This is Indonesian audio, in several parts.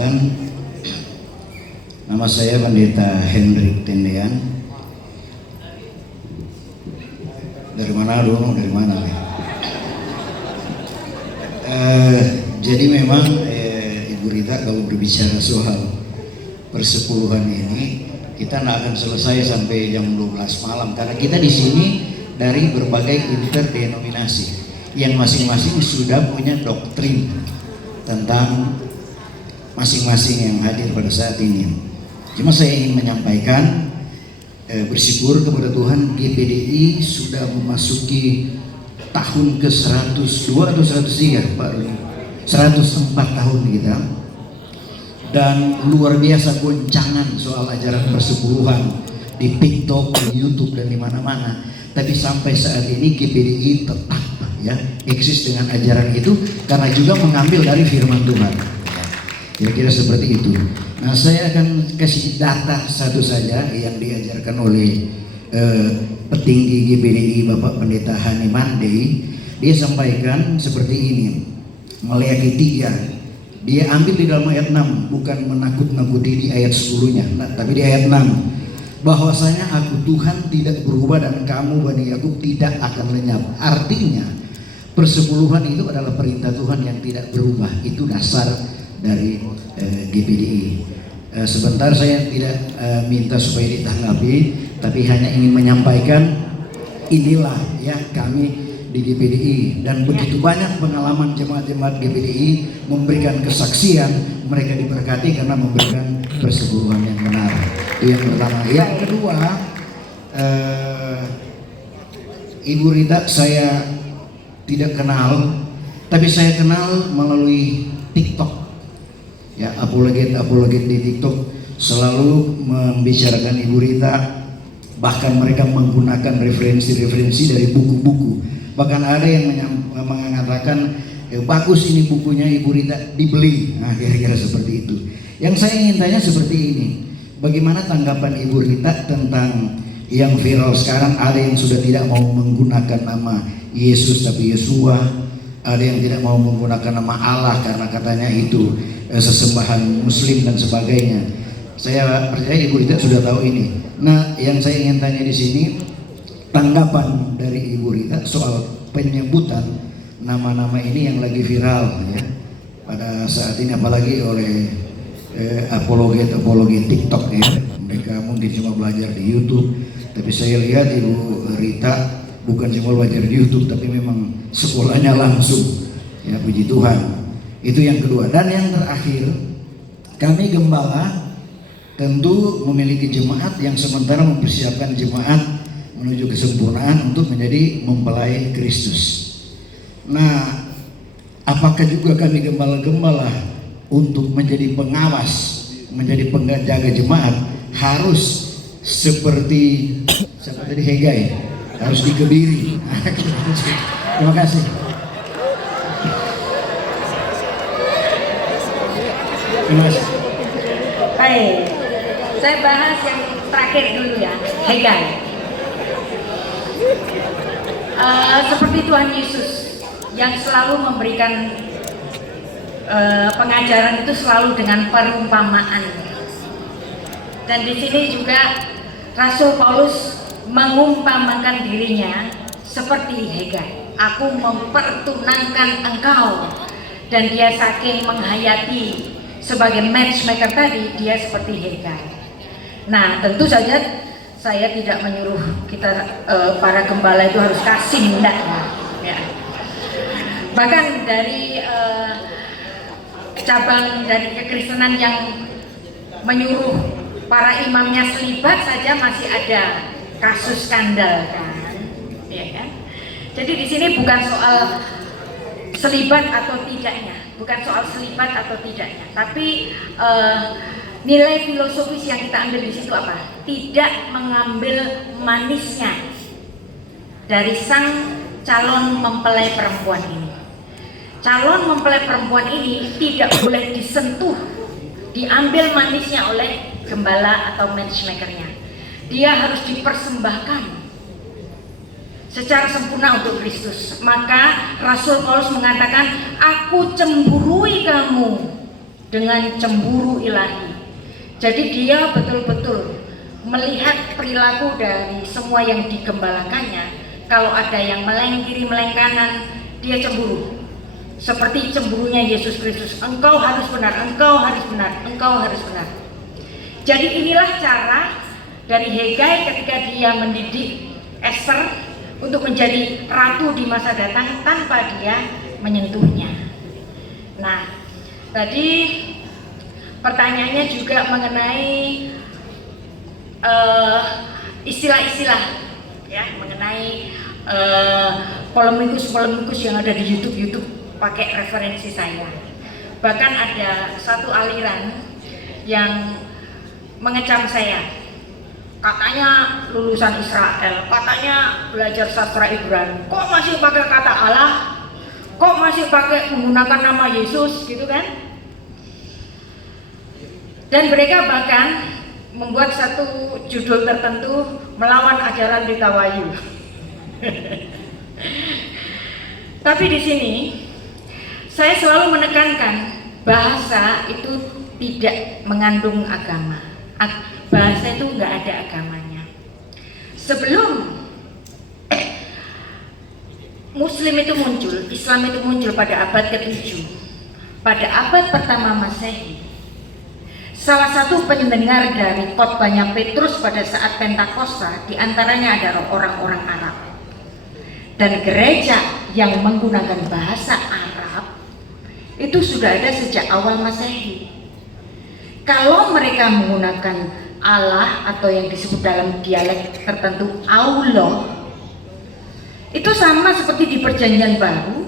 perkenalkan, nama saya Pendeta Hendrik Tendean. Dari mana dong? Dari mana? Jadi memang Ibu Rita kalau berbicara soal persepuluhan ini, kita tidak akan selesai sampai jam 12 malam karena kita di sini dari berbagai interdenominasi yang masing-masing sudah punya doktrin tentang masing-masing yang hadir pada saat ini. Cuma saya ingin menyampaikan bersyukur kepada Tuhan, GPDI sudah memasuki tahun ke 102 atau 103 Pak Rudi, 104 tahun kita, dan luar biasa goncangan soal ajaran persepuluhan di TikTok, di YouTube dan di mana-mana. Tapi sampai saat ini GPDI tetap ya eksis dengan ajaran itu karena juga mengambil dari firman Tuhan. Kira-kira seperti itu. Nah, saya akan kasih data satu saja yang diajarkan oleh petinggi GPDI Bapak Pendeta Hani Mandei. Dia sampaikan seperti ini, Maleakhi 3. Dia ambil di dalam ayat 6, bukan menakut-nakuti di ayat 10-nya, tapi di ayat 6. Bahwasanya aku Tuhan tidak berubah dan kamu Bani Yakub tidak akan lenyap. Artinya persepuluhan itu adalah perintah Tuhan yang tidak berubah. Itu dasar dari GPDI. Sebentar, saya tidak minta supaya ditanggapi, tapi hanya ingin menyampaikan inilah ya kami di GPDI, dan begitu banyak pengalaman jemaat-jemaat GPDI memberikan kesaksian mereka diberkati karena memberikan persepuluhan yang benar. Itu yang pertama. Yang kedua, Ibu Rita saya tidak kenal, tapi saya kenal melalui TikTok. Ya, apologet di TikTok selalu membicarakan Ibu Rita, bahkan mereka menggunakan referensi-referensi dari buku-buku. Bahkan ada yang mengatakan bagus ini bukunya Ibu Rita, dibeli. Nah, kira-kira seperti itu. Yang saya ingin tanya seperti ini, bagaimana tanggapan Ibu Rita tentang yang viral sekarang? Ada yang sudah tidak mau menggunakan nama Yesus tapi Yesua, ada yang tidak mau menggunakan nama Allah karena katanya itu sesembahan Muslim dan sebagainya. Saya percaya Ibu Rita sudah tahu ini. Nah, yang saya ingin tanya di sini, tanggapan dari Ibu Rita soal penyebutan nama-nama ini yang lagi viral ya pada saat ini, apalagi oleh apologet TikTok ya. Mereka mungkin cuma belajar di YouTube, tapi saya lihat Ibu Rita bukan cuma belajar di YouTube, tapi memang sekolahnya langsung ya, puji Tuhan. Itu yang kedua. Dan yang terakhir, kami gembala tentu memiliki jemaat yang sementara mempersiapkan jemaat menuju kesempurnaan untuk menjadi mempelai Kristus. Nah, apakah juga kami gembala-gembala untuk menjadi pengawas, menjadi penjaga jemaat harus seperti Hegai, harus dikebiri? Terima kasih. Terima kasih. Baik, saya bahas yang terakhir dulu ya, Hegai. Seperti Tuhan Yesus yang selalu memberikan pengajaran itu selalu dengan perumpamaan. Dan di sini juga Rasul Paulus mengumpamakan dirinya seperti Hegai. Aku mempertunangkan engkau, dan dia saking menghayati sebagai matchmaker tadi, dia seperti Hegai. Nah, tentu saja saya tidak menyuruh kita para gembala itu harus kasih, enggak ya. Bahkan dari cabang dari kekristenan yang menyuruh para imamnya selibat saja masih ada kasus skandal kan, ya kan? Jadi di sini bukan soal selibat atau tidaknya, bukan soal selibat atau tidaknya, tapi nilai filosofis yang kita ambil di situ apa? Tidak mengambil manisnya dari sang calon mempelai perempuan ini. Calon mempelai perempuan ini tidak boleh disentuh, diambil manisnya oleh gembala atau matchmakernya. Dia harus dipersembahkan secara sempurna untuk Kristus. Maka Rasul Paulus mengatakan, aku cemburui kamu dengan cemburu ilahi. Jadi dia betul-betul melihat perilaku dari semua yang digembalakannya. Kalau ada yang meleng kiri meleng kanan, dia cemburu. Seperti cemburunya Yesus Kristus, engkau harus benar, engkau harus benar, engkau harus benar. Jadi inilah cara dari Hegai ketika dia mendidik Ester untuk menjadi ratu di masa datang tanpa dia menyentuhnya. Nah, tadi pertanyaannya juga mengenai istilah-istilah, ya, mengenai polemikus yang ada di YouTube pakai referensi saya. Bahkan ada satu aliran yang mengecam saya, katanya lulusan Israel, katanya belajar sastra Ibrani, kok masih pakai kata Allah, kok masih pakai menggunakan nama Yesus, gitu kan? Dan mereka bahkan membuat satu judul tertentu melawan ajaran Rita Wahyu. Tapi di sini saya selalu menekankan bahasa itu tidak mengandung agama. Bahasa itu nggak ada agamanya. Sebelum Muslim itu muncul, Islam itu muncul pada abad ke-7, pada abad pertama Masehi, salah satu pendengar dari khotbahnya Petrus pada saat Pentakosta diantaranya adalah orang-orang Arab. Dan gereja yang menggunakan bahasa Arab itu sudah ada sejak awal Masehi. Kalau mereka menggunakan Allah atau yang disebut dalam dialek tertentu Allah, itu sama seperti di Perjanjian Baru,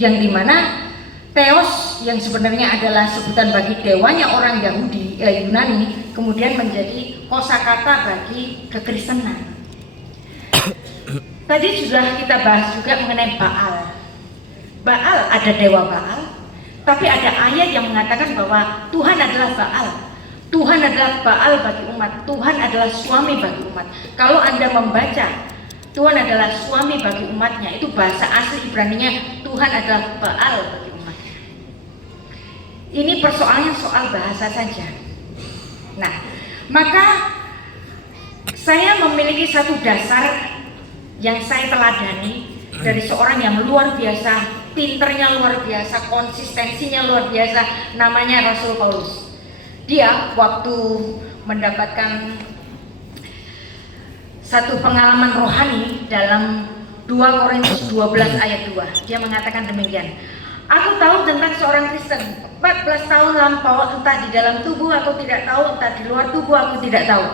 yang dimana Theos yang sebenarnya adalah sebutan bagi dewanya orang Yunani kemudian menjadi kosakata bagi kekristenan. Tadi sudah kita bahas juga mengenai Baal. Baal, ada dewa Baal, tapi ada ayat yang mengatakan bahwa Tuhan adalah Baal. Tuhan adalah Baal bagi umat. Tuhan adalah suami bagi umat. Kalau Anda membaca Tuhan adalah suami bagi umatnya, itu bahasa asli Ibraninya Tuhan adalah Baal bagi umatnya. Ini persoalannya soal bahasa saja. Nah, maka saya memiliki satu dasar yang saya teladani dari seorang yang luar biasa, pinternya luar biasa, konsistensinya luar biasa, namanya Rasul Paulus. Dia waktu mendapatkan satu pengalaman rohani dalam 2 Korintus 12 ayat 2, dia mengatakan demikian, aku tahu tentang seorang Kristen, 14 tahun lampau, entah di dalam tubuh aku tidak tahu, entah di luar tubuh aku tidak tahu,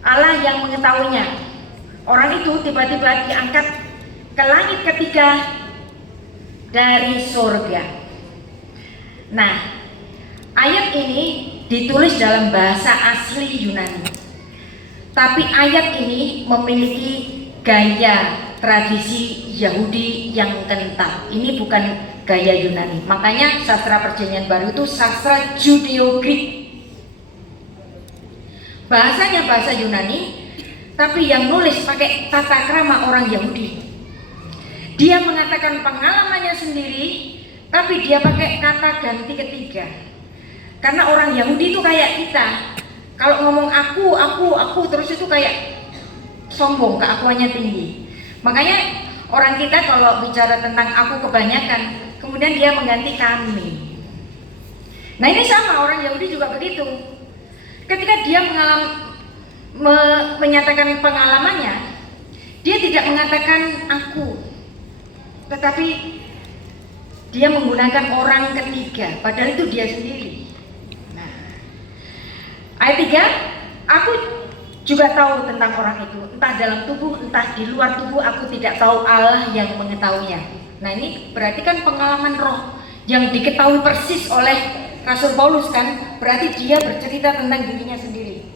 Allah yang mengetahuinya. Orang itu tiba-tiba diangkat ke langit ketiga dari surga. Nah, ayat ini ditulis dalam bahasa asli Yunani, tapi ayat ini memiliki gaya tradisi Yahudi yang kental. Ini bukan gaya Yunani. Makanya sastra Perjanjian Baru itu sastra Judeo-Greek. Bahasanya bahasa Yunani, tapi yang nulis pakai tata krama orang Yahudi. Dia mengatakan pengalamannya sendiri, tapi dia pakai kata ganti ketiga. Karena orang Yahudi itu kayak kita, kalau ngomong aku terus itu kayak sombong, keakuannya tinggi. Makanya orang kita kalau bicara tentang aku kebanyakan, kemudian dia mengganti kami. Nah ini sama, orang Yahudi juga begitu. Ketika dia menyatakan pengalamannya, dia tidak mengatakan aku, tetapi dia menggunakan orang ketiga, padahal itu dia sendiri. Nah, ayat 3, aku juga tahu tentang orang itu, entah dalam tubuh, entah di luar tubuh, aku tidak tahu, Allah yang mengetahuinya. Nah ini berarti kan pengalaman roh yang diketahui persis oleh Rasul Paulus kan, berarti dia bercerita tentang dirinya sendiri.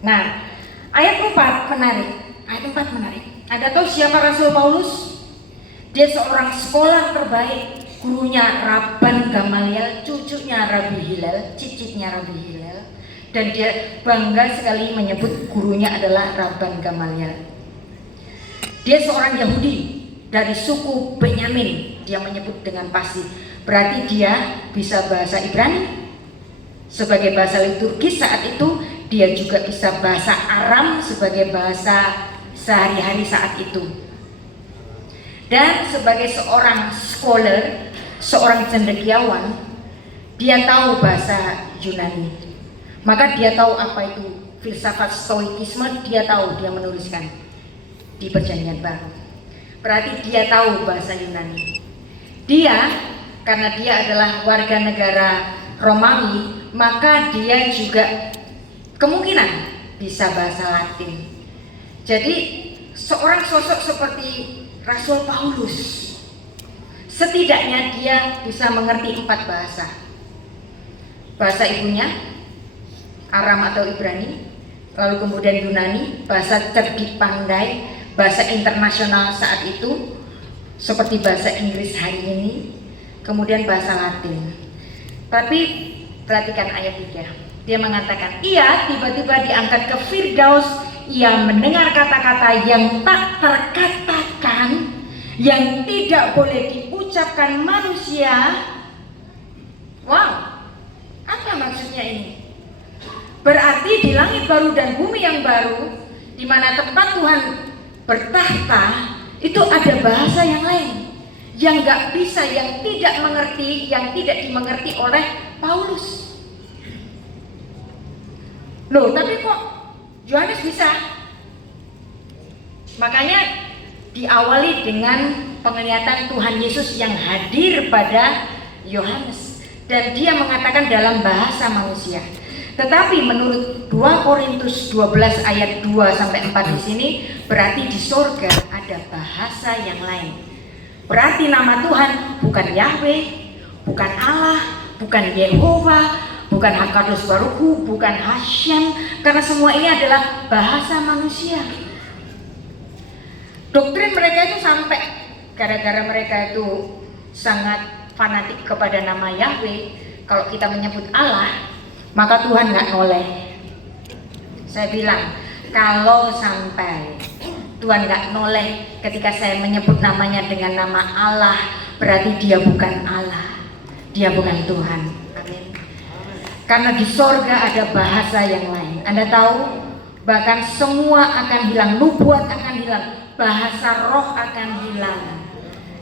Nah, ayat 4 menarik. Ayat 4 menarik. Anda tahu siapa Rasul Paulus? Dia seorang sekolah terbaik, gurunya Rabban Gamaliel, cucunya Rabi Hillel, cicitnya Rabi Hillel, dan dia bangga sekali menyebut gurunya adalah Rabban Gamaliel. Dia seorang Yahudi dari suku Benyamin, dia menyebut dengan pasti. berarti dia bisa bahasa Ibrani sebagai bahasa liturgis saat itu, dia juga bisa bahasa Aram sebagai bahasa sehari-hari saat itu. Dan sebagai seorang scholar, seorang cendekiawan, dia tahu bahasa Yunani. Maka dia tahu apa itu filsafat stoikisme, dia tahu, dia menuliskan di Perjanjian Baru. Berarti dia tahu bahasa Yunani. Dia, karena dia adalah warga negara Romawi, maka dia juga kemungkinan bisa bahasa Latin. Jadi seorang sosok seperti Rasul Paulus, setidaknya dia bisa mengerti 4 bahasa. Bahasa ibunya, Aram atau Ibrani, lalu kemudian Yunani, bahasa cerdik pandai, bahasa internasional saat itu, seperti bahasa Inggris hari ini, kemudian bahasa Latin. Tapi perhatikan ayat 3, dia mengatakan, ia tiba-tiba diangkat ke Firdaus, ia mendengar kata-kata yang tak terkatakan, yang tidak boleh diucapkan manusia. Wow, apa maksudnya ini? Berarti di langit baru dan bumi yang baru, di mana tempat Tuhan bertahta, itu ada bahasa yang lain, yang gak bisa, yang tidak mengerti, yang tidak dimengerti oleh Paulus. Loh, tapi kok Yohanes bisa? Makanya diawali dengan penglihatan Tuhan Yesus yang hadir pada Yohanes, dan dia mengatakan dalam bahasa manusia. Tetapi menurut 2 Korintus 12 ayat 2 sampai 4 di sini, berarti di surga ada bahasa yang lain. Berarti nama Tuhan bukan Yahweh, bukan Allah, bukan Yehova, bukan Hakados Baruhu, bukan Hashem, karena semua ini adalah bahasa manusia. Doktrin mereka itu sampai gara-gara mereka itu sangat fanatik kepada nama Yahweh, kalau kita menyebut Allah, maka Tuhan nggak noleh. Saya bilang, kalau sampai Tuhan nggak noleh ketika saya menyebut namanya dengan nama Allah, berarti dia bukan Allah, dia bukan Tuhan. Amin. Karena di sorga ada bahasa yang lain. Anda tahu, bahkan semua akan hilang, nubuat akan hilang, bahasa roh akan hilang.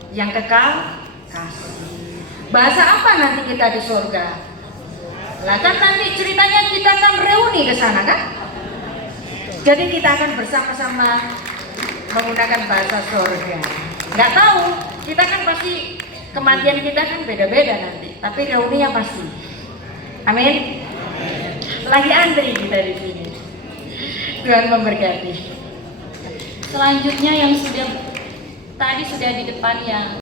Yang kekal, kasih. Bahasa apa nanti kita di sorga? Lah kan nanti ceritanya kita akan reuni ke sana kan? Jadi kita akan bersama-sama menggunakan bahasa surga. Nggak tahu, kita kan pasti kematian kita kan beda-beda nanti, tapi reuninya pasti. Amin. Lagi antri kita di sini. Tuhan memberkati. Selanjutnya yang tadi sudah di depan yang